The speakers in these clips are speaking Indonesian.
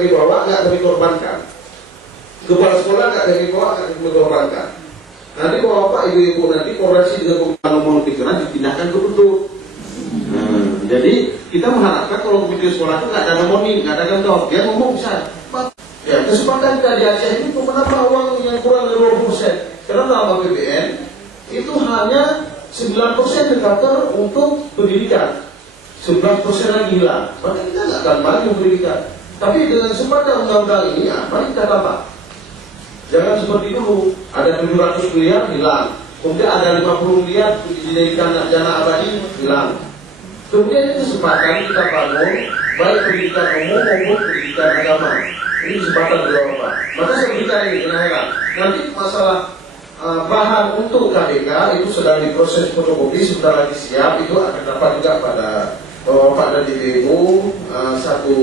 dibawa, nggak kami korbankan. Kepala sekolah nggak kami bawa, nggak kami korbankan. Nanti kalau Bapak Ibu-Ibu nanti koreksi dengan ngomong pikiran dipindahkan ke bentuk. Jadi kita mengharapkan kalau komite sekolah itu nggak ada nomonin, nggak ada gandong, dia ngomong bisa. Ya, kesempatan kita di Aceh ini untuk menambah uang yang kurang dari 20%. Karena dalam APBN itu hanya 9% tercover untuk pendidikan, 11% lagi hilang. Maka kita nggak akan banyak pendidikan. Tapi dengan kesempatan undang-undang ini, mari kita tambah. Jangan seperti dulu, ada 700 miliar hilang. Kemudian ada 50 miliar dijadikan dana abadi hilang. Kemudian ini kesempatan kita bangun baik pendidikan umum maupun pendidikan agama. Ini kesempatan dari Bapak. Maka saya berikan ini kenaikan. Nanti masalah bahan untuk KDK itu sedang diproses fotokopi, sebentar lagi siap. Itu akan dapat juga pada Bapak dan Ibu satu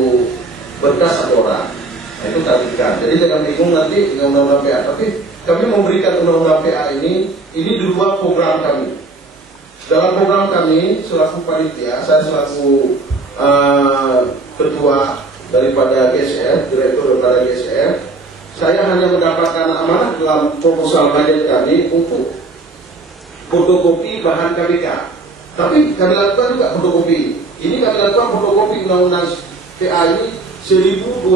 berkas satu orang. Nah, itu kami berikan. Jadi jangan bingung nanti dengan undang-undang PA. Tapi kami memberikan undang-undang PA ini di luar program kami. Dalam program kami selaku panitia, saya selaku ketua daripada GSF, direktur daripada GSF, saya hanya mendapatkan amanah dalam proposal budget kami untuk fotokopi bahan KBK. Tapi kami lakukan juga fotokopi. Ini kami lakukan fotokopi undang-undang PA ini 1.200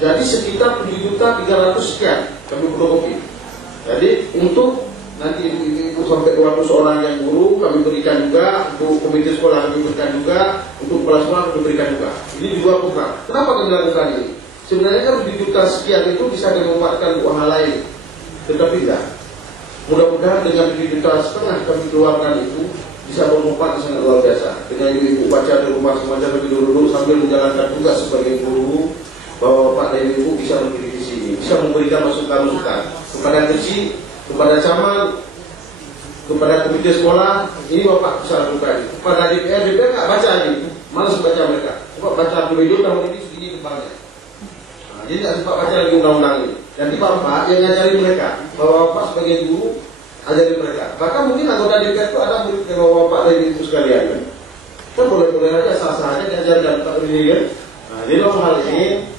jadi sekitar 7.300.000 sekian kami fotokopi. Jadi untuk nanti ibu-ibu sampai 200 orang yang guru kami berikan juga, untuk komite sekolah kami berikan juga, untuk kepala sekolah kami berikan juga. Ini juga program. Kenapa kami lakukan ini? Sebenarnya kan 7 juta sekian itu bisa dimanfaatkan untuk hal lain, tetapi tidak. Mudah-mudahan dengan 7,5 juta kami keluarkan itu bisa bermanfaat sangat luar biasa. Dengan ibu-ibu baca di rumah semacam lebih dulu sambil menjalankan tugas sebagai guru, bahwa Bapak dan Ibu bisa berdiri di sini, bisa memberikan masukan-masukan kepada kecil, kepada camat, kepada komite sekolah. Ini Bapak bisa lakukan. Kepada DPR nggak baca ini, malas baca mereka. Bapak baca dulu tahun ini segini kepalanya. Nah, jadi tidak sempat baca lagi undang-undang ini. Nanti Bapak yang ngajari mereka, bahwa Bapak sebagai guru ajari mereka. Bahkan mungkin anggota DPR itu ada murid dengan Bapak dan Ibu sekalian. Kan boleh-boleh aja, sah-sah aja diajarkan tak berdiri kan. Nah, jadi dalam hal ini